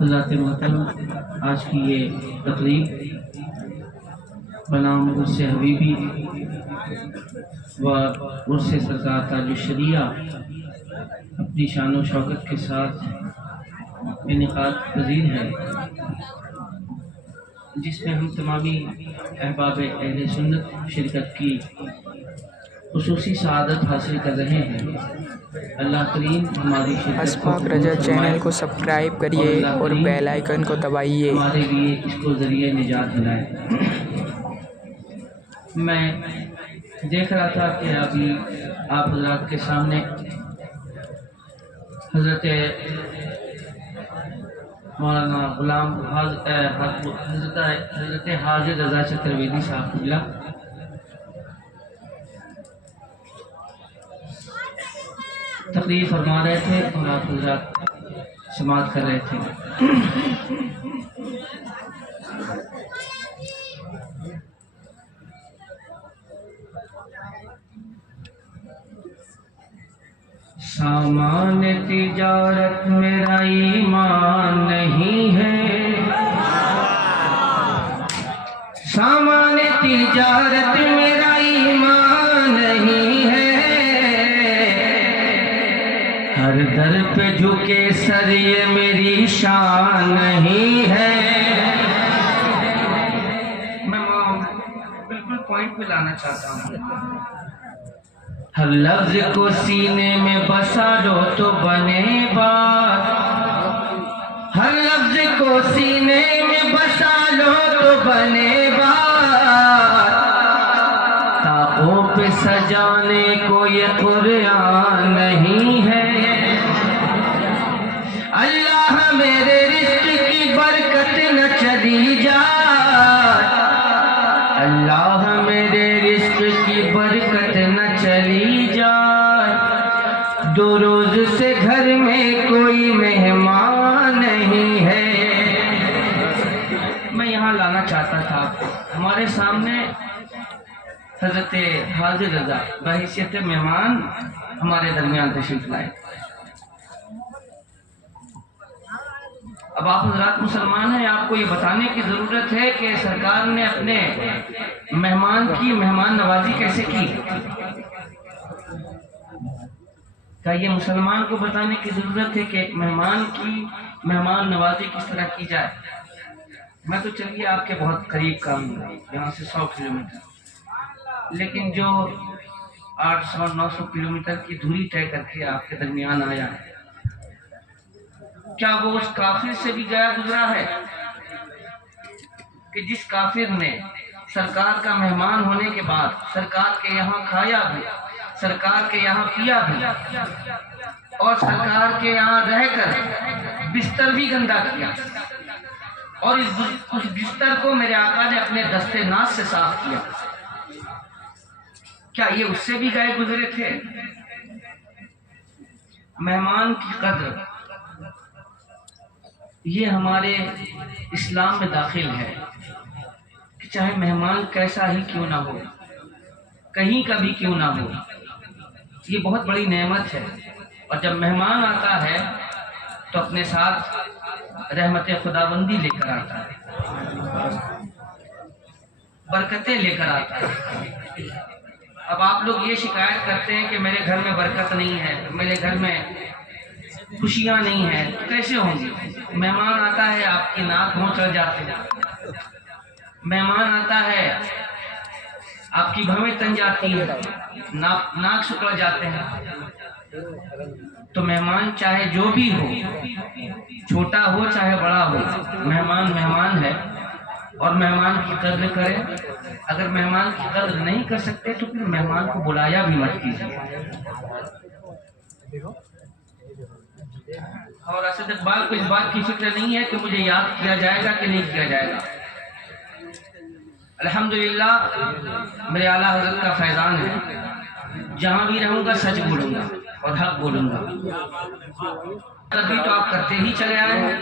حضرات محترم، آج کی یہ تقریب بنام عرس حبیبی و عرس سرکار تاج الشریعہ اپنی شان و شوکت کے ساتھ انعقاد پذیر ہے، جس میں ہم تمامی احباب اہل سنت شرکت کی خصوصی سعادت حاصل کر رہے ہیں۔ اللہ کریم ہماری شرکت اسفاق رجا چینل کو سبسکرائب کریے اور بیل آئیکن کو دبائیے، ہمارے لیے اس کو ذریعہ نجات بنائے۔ میں دیکھ رہا تھا کہ ابھی آپ حضرات کے سامنے حضرت مولانا غلام حضرت حاضر رضا چترویدی صاحب قبلہ تقریر فرما رہے تھے اور آپ حضرات سماعت کر رہے تھے۔ سامان تجارت میرا ایمان نہیں ہے، سامان تجارت میرا ایمان نہیں ہے، ہر در پہ جھکے سر یہ میری شان نہیں ہے۔ میں بالکل پوائنٹ پہ لانا چاہتا ہوں۔ ہر لفظ کو سینے میں بسا لو تو بنے بات، ہر لفظ کو سینے میں بسا لو تو بنے بات، طاقوں پہ سجانے کو یہ قرآن نہیں ہے۔ اللہ میرے رزق کی برکت نہ چلی جائے، اللہ میرے رزق کی برکت نہ چلی جائے، دو روز سے گھر میں کوئی مہمان نہیں ہے۔ میں یہاں لانا چاہتا تھا، ہمارے سامنے حضرت حاضر رضا بحیثیت مہمان ہمارے درمیان تشریف لائے۔ اب آپ حضرات مسلمان ہیں، آپ کو یہ بتانے کی ضرورت ہے کہ سرکار نے اپنے مہمان کی مہمان نوازی کیسے کی۔ کیا یہ مسلمان کو بتانے کی ضرورت ہے کہ ایک مہمان کی مہمان نوازی کس طرح کی جائے؟ میں تو چلیے آپ کے بہت قریب کا ہوں، یہاں سے 100 کلومیٹر، لیکن جو 800-900 کلومیٹر کی دوری طے کر کے آپ کے درمیان آیا ہے، کیا وہ اس کافر سے بھی گیا گزرا ہے کہ جس کافر نے سرکار کا مہمان ہونے کے بعد سرکار کے یہاں کھایا بھی، سرکار کے یہاں پیا بھی، اور سرکار کے یہاں رہ کر بستر بھی گندا کیا، اور اس بستر کو میرے آقا نے اپنے دستے ناز سے صاف کیا؟ کیا یہ اس سے بھی گئے گزرے تھے؟ مہمان کی قدر یہ ہمارے اسلام میں داخل ہے کہ چاہے مہمان کیسا ہی کیوں نہ ہو، کہیں کا بھی کیوں نہ ہو، یہ بہت بڑی نعمت ہے۔ اور جب مہمان آتا ہے تو اپنے ساتھ رحمت خداوندی لے کر آتا ہے، برکتیں لے کر آتا ہے۔ اب آپ لوگ یہ شکایت کرتے ہیں کہ میرے گھر میں برکت نہیں ہے، میرے گھر میں خوشیاں نہیں ہیں، تو کیسے ہوں گی؟ مہمان آتا ہے آپ کی ناک منہ چڑھ جاتے ہیں، مہمان آتا ہے آپ کی بھویں تن جاتی ہے، ناک سکڑ جاتے ہیں۔ تو مہمان چاہے جو بھی ہو، چھوٹا ہو چاہے بڑا ہو، مہمان مہمان ہے، اور مہمان کی قدر کرے۔ اگر مہمان کی قدر نہیں کر سکتے تو پھر مہمان کو بلایا بھی مت کیجیے۔ اور اسد اقبال کو اس بات کی فکر نہیں ہے کہ مجھے یاد کیا جائے گا کہ نہیں کیا جائے گا۔ الحمدللہ میرے اعلیٰ حضرت کا فیضان ہے، جہاں بھی رہوں گا سچ بولوں گا اور حق بولوں گا۔ ابھی تو آپ کرتے ہی چلے آئے ہیں،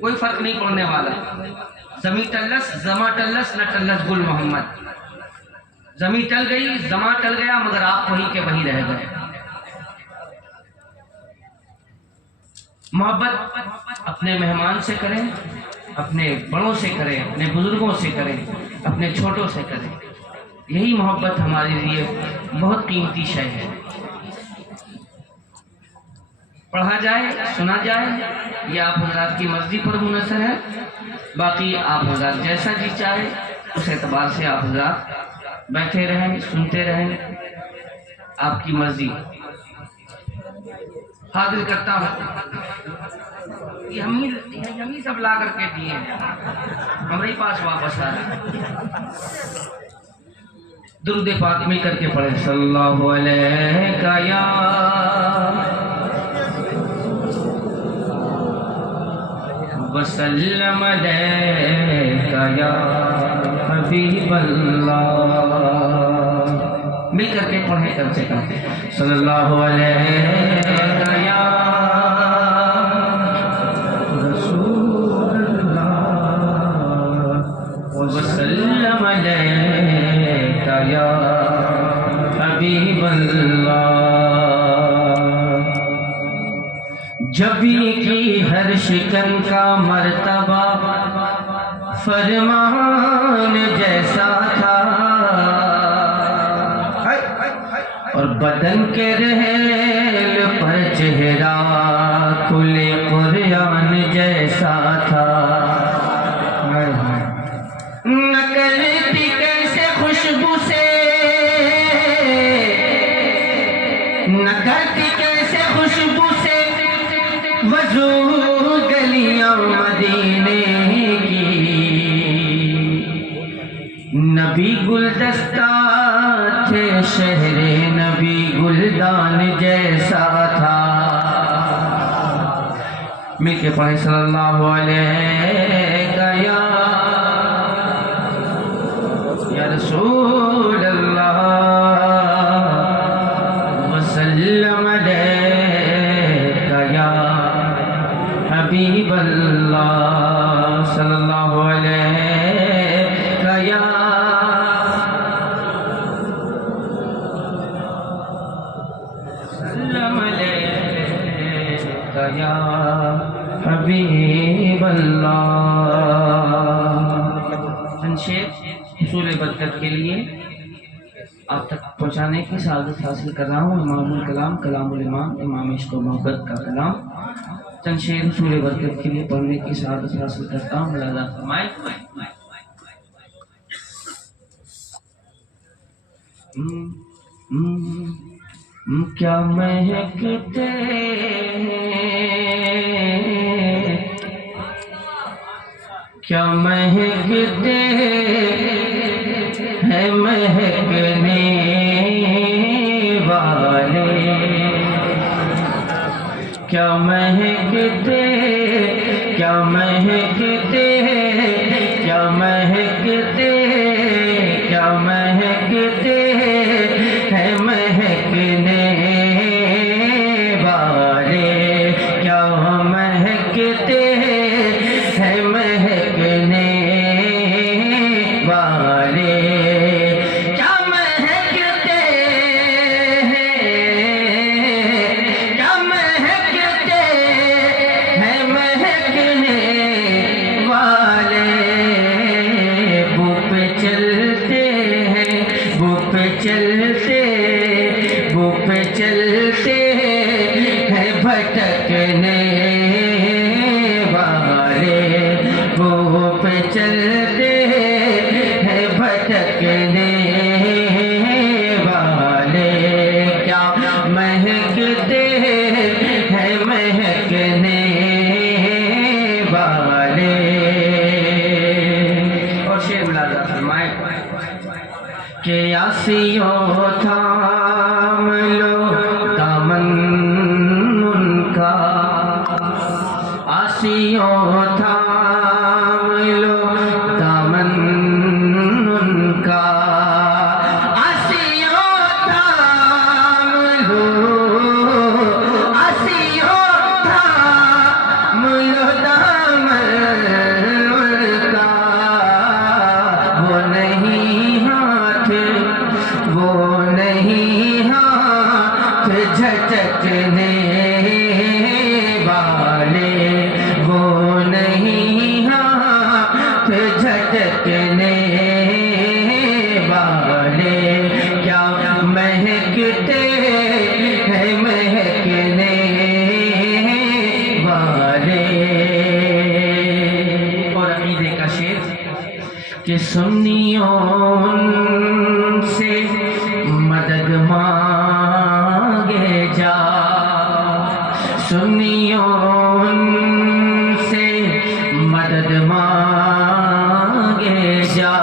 کوئی فرق نہیں پڑنے والا۔ زمیں ٹلس زماں ٹلس نہ ٹلس گل محمد، زمیں ٹل گئی زماں ٹل گیا مگر آپ وہیں کے وہیں رہ گئے۔ محبت اپنے مہمان سے کریں، اپنے بڑوں سے کریں، اپنے بزرگوں سے کریں، اپنے چھوٹوں سے کریں. یہی محبت ہمارے لیے بہت قیمتی شے ہے. پڑھا جائے، سنا جائے، یہ آپ حضرات کی مرضی پر منحصر ہے. باقی آپ حضرات جیسا جی چاہے اس اعتبار سے آپ حضرات بیٹھے رہیں، سنتے رہیں، آپ کی مرضی. حاضر کرتا ہوں یہ ہم ہی سب لا کر کے دیے ہیں، ہمارے پاس واپس آ رہے. درود پاک مل کر کے پڑھیں. صلی اللہ علیہ یا وسلم علیکہ یا حبیب اللہ. مل کر کے پڑھیں کم سے کم. صلی اللہ علیہ یا رسول اللہ وسلم علیکہ یا حبیب اللہ. جبی کی ہر شکن کا مرتبہ فرمان جیسا تھا، اور بدن کے رحل پر چہرہ کھلے قرآن جیسا تھا. نہ کرتی کیسے خوشبو سے، نہ کرتی کیسے خوشبو سے وضو گلیاں مدینے کی. نبی گلدستہ تھے، شہر نبی گلدان جیسا تھا. مل کے پڑھیں. صلی اللہ علیہ یا رسول اللہ وسلم علیکہ یا حبیب اللہ. صلی اللہ علیہ یا وسلم علیکہ یا حبیب اللہ. شیخ حصول برکت کے لیے آپ تک پہنچانے کی سعادت حاصل کر رہا ہوں. امام الکلام کلام الامام امام عشق و محبت کا کلام چند شعر حصول برکت کے لیے پڑھنے کی سعادت حاصل کرتا ہوں. ملاحظہ فرمائیں. کیا مہکتے کیا مہکتے ہیں مہکنے والے، کیا مہکتے کیا مہکتے کیا مہکتے کیا مہکتے ہیں مہکنے والے، کیا مہکتے ہیں مہکنے والے، کیا مہکتے ہیں کیا مہکتے ہیں مہکنے والے. بو پہ چلتے ہیں بو پہ چلتے بو پہ چلتے ہیں بھٹکنے والے، بو پہ چلتے ہیں بھٹکنے والے، کیا مہکتے ہیں مہکنے والے. اور شعر ملاحظہ فرمائیں کہ آسیوں تھام لو دامن ان کا، آسیوں تھام لو دامن ان کا، آسیوں تھام لو آسیوں تھام لو دامن ان کا. وہ نہیں ہاتھ وہ نہیں ہاتھ جھٹکنے والے، کہ سنیوں سے مدد مانگے جا، سنیوں سے مدد مانگے جا،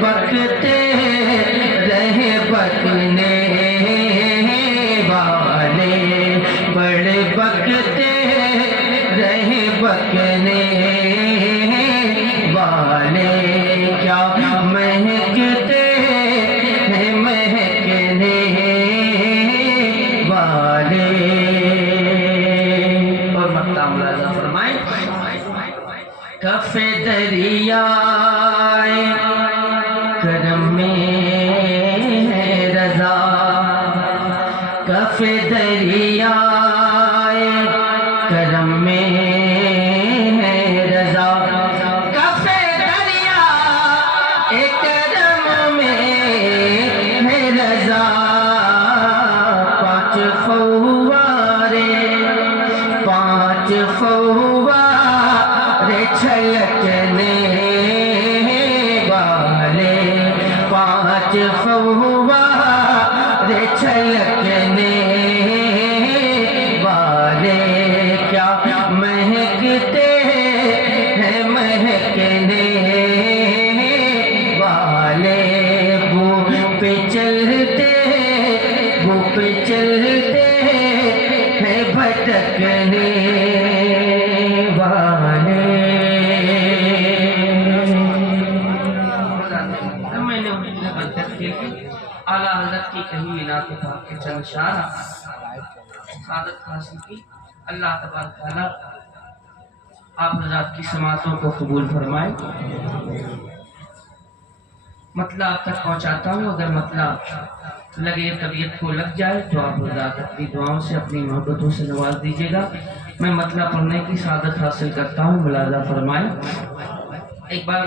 بکتے رہے بکنے والے، بڑے بکتے رہے بکنے والے، کیا مہکتے ہیں مہکنے والے۔ اور مطلب ملاحظہ فرمائیں، کف دریائے کرم میں ہے رضا، کف دریائے کرم میں ہے رضا، کف دریائے کرم میں ہے رضا، پانچ فوارے چھلکنے والے، پانچ فوارے چھلکنے والے، کیا مہکتے ہیں مہکنے والے، بو پہ چلتے ہیں بھٹکنے والے۔ اعلیٰ حضرت کی کہیں نعت پاک کے چند اشعار سعادت حاصل کی۔ اللہ تبارک تعالیٰ آپ حضرات کی سماعتوں کو قبول فرمائے۔ مطلب آپ تک پہنچاتا ہوں، اگر مطلب لگے طبیعت کو لگ جائے تو آپ حضرات اپنی دعاؤں سے اپنی محبتوں سے نواز دیجیے گا۔ میں مطلب پڑھنے کی سعادت حاصل کرتا ہوں، ملاحظہ فرمائیں۔ ایک بار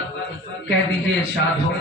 کہہ دیجیے ارشاد ہو۔